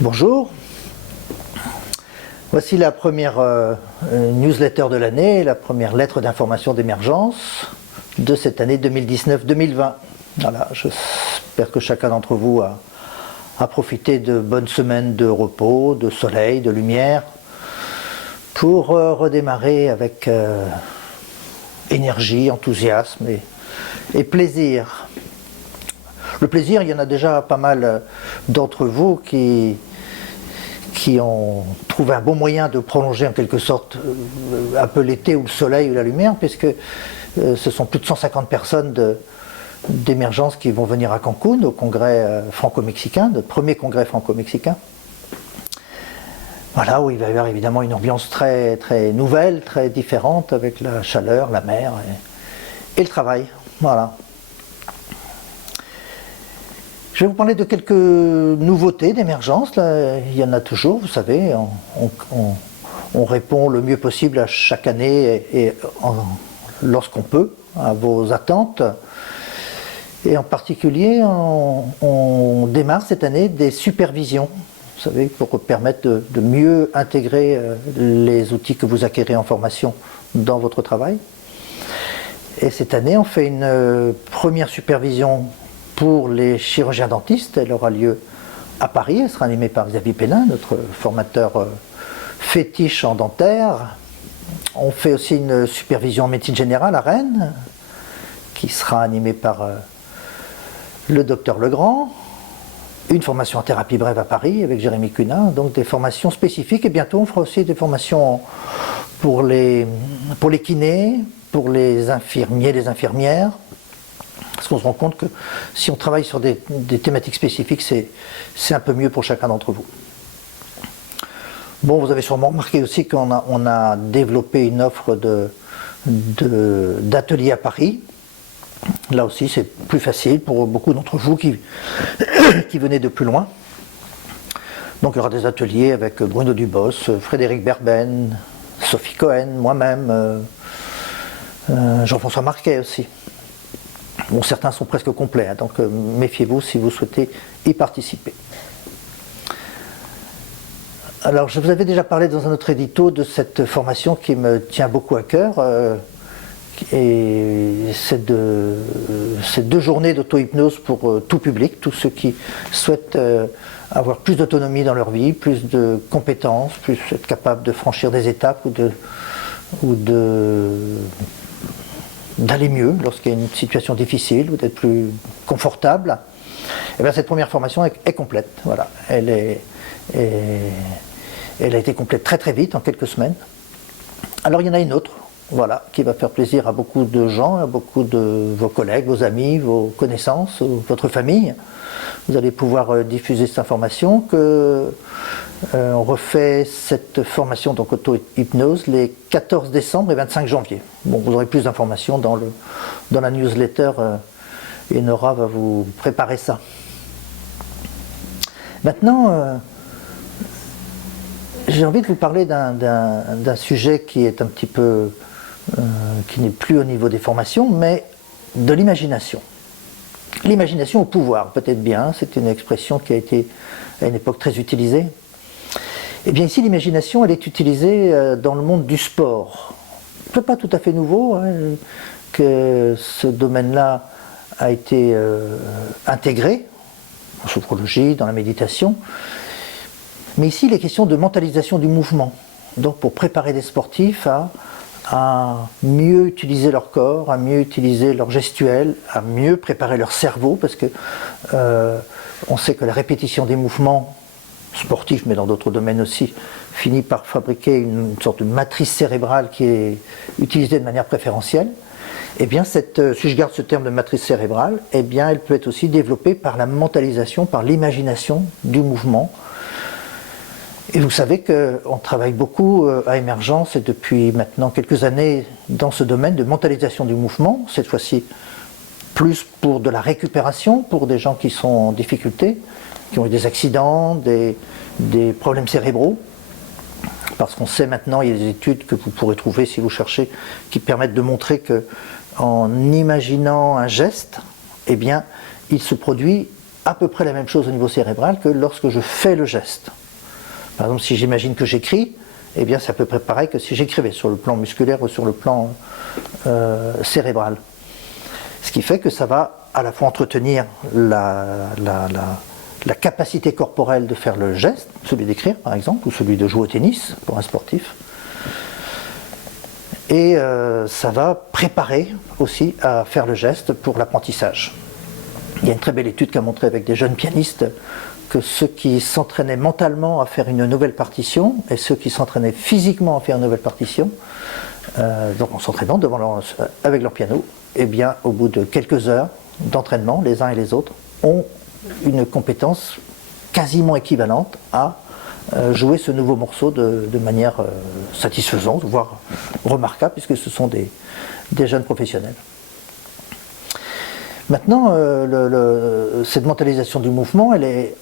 Bonjour, voici la première newsletter de l'année, la première lettre d'information d'émergence de cette année 2019-2020. Voilà, j'espère que chacun d'entre vous a profité de bonnes semaines de repos, de soleil, de lumière, pour redémarrer avec énergie, enthousiasme et plaisir. Le plaisir, il y en a déjà pas mal d'entre vous qui ont trouvé un bon moyen de prolonger en quelque sorte un peu l'été ou le soleil ou la lumière, puisque ce sont plus de 150 personnes d'émergence qui vont venir à Cancun au congrès franco-mexicain, le premier congrès franco-mexicain. Voilà, où il va y avoir évidemment une ambiance très, très nouvelle, très différente, avec la chaleur, la mer et le travail. Voilà. Je vais vous parler de quelques nouveautés d'émergence. Il y en a toujours, vous savez. On répond le mieux possible à chaque année et lorsqu'on peut à vos attentes. Et en particulier, on démarre cette année des supervisions, vous savez, pour permettre de mieux intégrer les outils que vous acquérez en formation dans votre travail. Et cette année, on fait une première supervision pour les chirurgiens dentistes. Elle aura lieu à Paris. Elle sera animée par Xavier Pellin, notre formateur fétiche en dentaire. On fait aussi une supervision en médecine générale à Rennes, qui sera animée par le docteur Legrand. Une formation en thérapie brève à Paris avec Jérémy Cunat, donc des formations spécifiques. Et bientôt, on fera aussi des formations pour les kinés, pour les infirmiers, les infirmières. Parce qu'on se rend compte que si on travaille sur des thématiques spécifiques, c'est un peu mieux pour chacun d'entre vous. Bon, vous avez sûrement remarqué aussi qu'on a développé une offre d'ateliers à Paris. Là aussi, c'est plus facile pour beaucoup d'entre vous qui venez de plus loin. Donc il y aura des ateliers avec Bruno Dubos, Frédéric Berben, Sophie Cohen, moi-même, Jean-François Marquet aussi. Bon, certains sont presque complets, hein, donc méfiez-vous si vous souhaitez y participer. Alors, je vous avais déjà parlé dans un autre édito de cette formation qui me tient beaucoup à cœur. Et c'est 2 journées d'auto-hypnose pour tout public, tous ceux qui souhaitent avoir plus d'autonomie dans leur vie, plus de compétences, plus être capable de franchir des étapes ou d'aller mieux lorsqu'il y a une situation difficile ou d'être plus confortable. Et bien cette première formation est complète. Voilà. Elle a été complète très très vite, en quelques semaines. Alors il y en a une autre, voilà, qui va faire plaisir à beaucoup de gens, à beaucoup de vos collègues, vos amis, vos connaissances, votre famille. Vous allez pouvoir diffuser cette information on refait cette formation donc auto-hypnose les 14 décembre et 25 janvier. Bon, vous aurez plus d'informations dans la newsletter et Nora va vous préparer ça. Maintenant, j'ai envie de vous parler d'un sujet qui est un petit peu qui n'est plus au niveau des formations, mais de l'imagination. L'imagination au pouvoir, peut-être bien, c'est une expression qui a été à une époque très utilisée. Et bien ici, l'imagination, elle est utilisée dans le monde du sport. Ce n'est pas tout à fait nouveau, hein, que ce domaine-là a été intégré en sophrologie, dans la méditation. Mais ici, il est question de mentalisation du mouvement. Donc pour préparer des sportifs à mieux utiliser leur corps, à mieux utiliser leur gestuelle, à mieux préparer leur cerveau, parce que on sait que la répétition des mouvements sportifs, mais dans d'autres domaines aussi, finit par fabriquer une sorte de matrice cérébrale qui est utilisée de manière préférentielle. Eh bien, si je garde ce terme de matrice cérébrale, eh bien, elle peut être aussi développée par la mentalisation, par l'imagination du mouvement. Et vous savez qu'on travaille beaucoup à Émergence et depuis maintenant quelques années dans ce domaine de mentalisation du mouvement, cette fois-ci plus pour de la récupération, pour des gens qui sont en difficulté, qui ont eu des accidents, des problèmes cérébraux, parce qu'on sait maintenant, il y a des études que vous pourrez trouver si vous cherchez, qui permettent de montrer que en imaginant un geste, eh bien, il se produit à peu près la même chose au niveau cérébral que lorsque je fais le geste. Par exemple, si j'imagine que j'écris, eh bien c'est à peu près pareil que si j'écrivais sur le plan musculaire ou sur le plan cérébral. Ce qui fait que ça va à la fois entretenir la capacité corporelle de faire le geste, celui d'écrire par exemple, ou celui de jouer au tennis pour un sportif. Et ça va préparer aussi à faire le geste pour l'apprentissage. Il y a une très belle étude qui a montré avec des jeunes pianistes que ceux qui s'entraînaient mentalement à faire une nouvelle partition et ceux qui s'entraînaient physiquement à faire une nouvelle partition, donc en s'entraînant avec leur piano, eh bien au bout de quelques heures d'entraînement, les uns et les autres ont une compétence quasiment équivalente à jouer ce nouveau morceau de manière satisfaisante, voire remarquable, puisque ce sont des jeunes professionnels. Maintenant, cette mentalisation du mouvement, elle est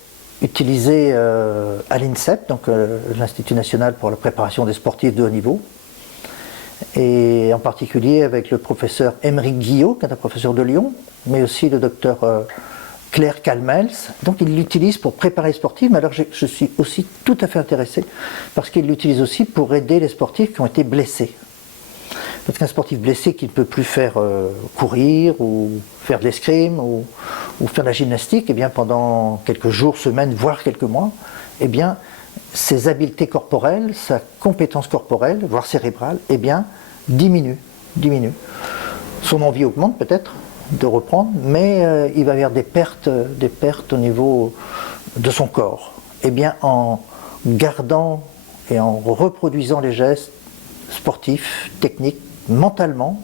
utilisée à l'INSEP, donc l'Institut national pour la préparation des sportifs de haut niveau, et en particulier avec le professeur Émeric Guillot, qui est un professeur de Lyon, mais aussi le docteur Claire Calmels. Donc il l'utilise pour préparer les sportifs, mais alors je suis aussi tout à fait intéressé parce qu'il l'utilise aussi pour aider les sportifs qui ont été blessés. Parce qu'un sportif blessé qui ne peut plus faire courir ou faire de l'escrime ou faire de la gymnastique, eh bien pendant quelques jours, semaines, voire quelques mois, eh bien ses habiletés corporelles, sa compétence corporelle, voire cérébrale, eh bien diminue. Son envie augmente peut-être de reprendre, mais il va y avoir des pertes au niveau de son corps. Eh bien en gardant et en reproduisant les gestes sportifs, techniques, mentalement,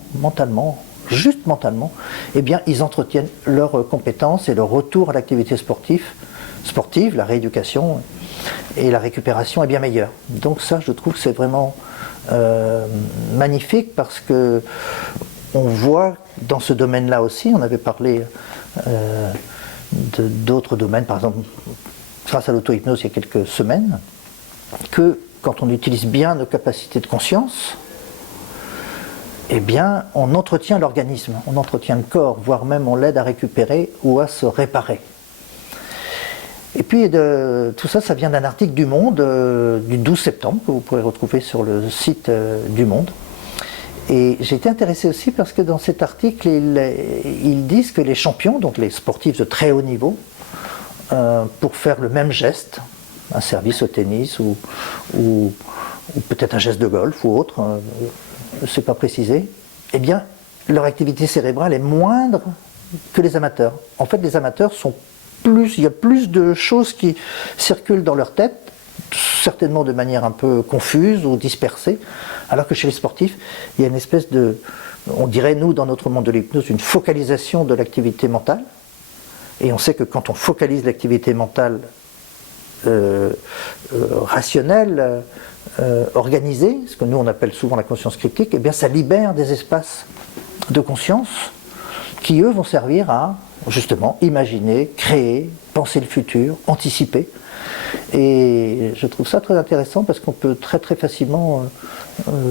juste mentalement, eh bien ils entretiennent leurs compétences et leur retour à l'activité sportive, la rééducation et la récupération est bien meilleure. Donc ça, je trouve que c'est vraiment magnifique parce que on voit dans ce domaine-là aussi, on avait parlé d'autres domaines, par exemple grâce à l'auto-hypnose il y a quelques semaines, que quand on utilise bien nos capacités de conscience, eh bien on entretient l'organisme, on entretient le corps, voire même on l'aide à récupérer ou à se réparer. Et puis tout ça, ça vient d'un article du Monde du 12 septembre que vous pourrez retrouver sur le site du Monde. Et j'ai été intéressé aussi parce que dans cet article, ils disent que les champions, donc les sportifs de très haut niveau, pour faire le même geste, un service au tennis ou peut-être un geste de golf ou autre, c'est pas précisé, eh bien leur activité cérébrale est moindre que les amateurs. En fait, les amateurs il y a plus de choses qui circulent dans leur tête, certainement de manière un peu confuse ou dispersée, alors que chez les sportifs, il y a une espèce de, on dirait nous dans notre monde de l'hypnose, une focalisation de l'activité mentale. Et on sait que quand on focalise l'activité mentale rationnelle, organisée, ce que nous on appelle souvent la conscience critique, eh bien ça libère des espaces de conscience qui eux vont servir à justement imaginer, créer, penser le futur, anticiper. Et je trouve ça très intéressant parce qu'on peut très très facilement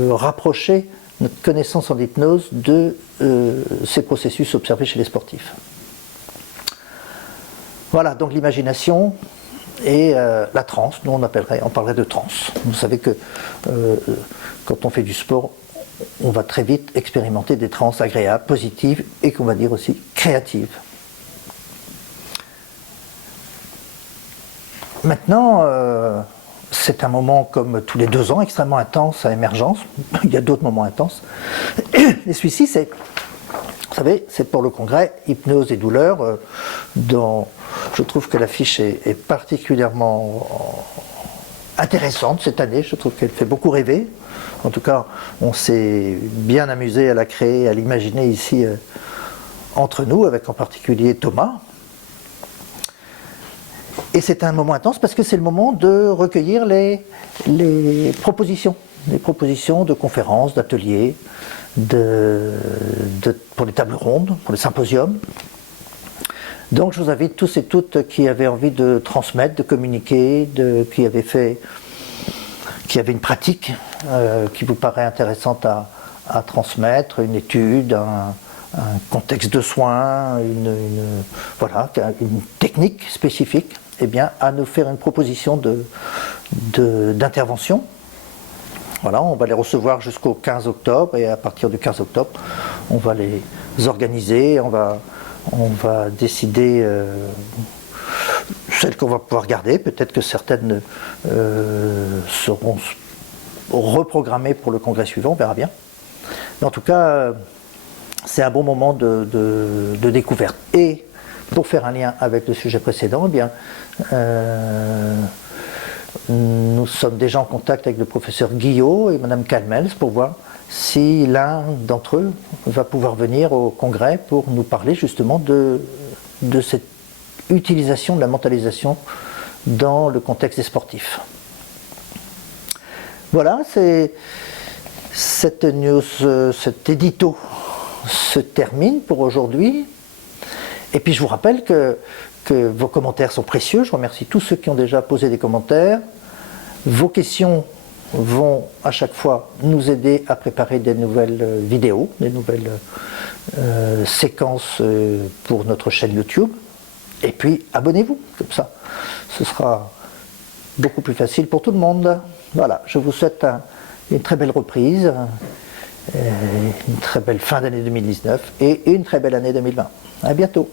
rapprocher notre connaissance en hypnose de ces processus observés chez les sportifs. Voilà, donc l'imagination et la transe, nous on parlerait de transe. Vous savez que quand on fait du sport, on va très vite expérimenter des transes agréables, positives et qu'on va dire aussi créatives. Maintenant, c'est un moment comme tous les 2 ans, extrêmement intense à Émergence. Il y a d'autres moments intenses. Et celui-ci, vous savez, c'est pour le congrès Hypnose et douleur, dont je trouve que l'affiche est particulièrement intéressante cette année. Je trouve qu'elle fait beaucoup rêver. En tout cas, on s'est bien amusé à la créer, à l'imaginer ici entre nous, avec en particulier Thomas. Et c'est un moment intense parce que c'est le moment de recueillir les propositions de conférences, d'ateliers, pour les tables rondes, pour les symposiums. Donc je vous invite tous et toutes qui avaient envie de transmettre, de communiquer, qui avaient une pratique qui vous paraît intéressante à transmettre, une étude, un contexte de soins, voilà, une technique spécifique, eh bien, à nous faire une proposition d'intervention. Voilà, on va les recevoir jusqu'au 15 octobre et à partir du 15 octobre, on va les organiser, on va décider celles qu'on va pouvoir garder. Peut-être que certaines seront reprogrammées pour le congrès suivant, on verra bien. Mais en tout cas, c'est un bon moment de découverte. Et pour faire un lien avec le sujet précédent, eh bien, nous sommes déjà en contact avec le professeur Guillot et Madame Calmels pour voir si l'un d'entre eux va pouvoir venir au congrès pour nous parler justement de cette utilisation de la mentalisation dans le contexte des sportifs. Voilà, cette news, cet édito se termine pour aujourd'hui. Et puis je vous rappelle que vos commentaires sont précieux. Je remercie tous ceux qui ont déjà posé des commentaires. Vos questions vont à chaque fois nous aider à préparer des nouvelles vidéos, des nouvelles séquences pour notre chaîne YouTube. Et puis abonnez-vous, comme ça, ce sera beaucoup plus facile pour tout le monde. Voilà, je vous souhaite une très belle reprise, une très belle fin d'année 2019 et une très belle année 2020. À bientôt.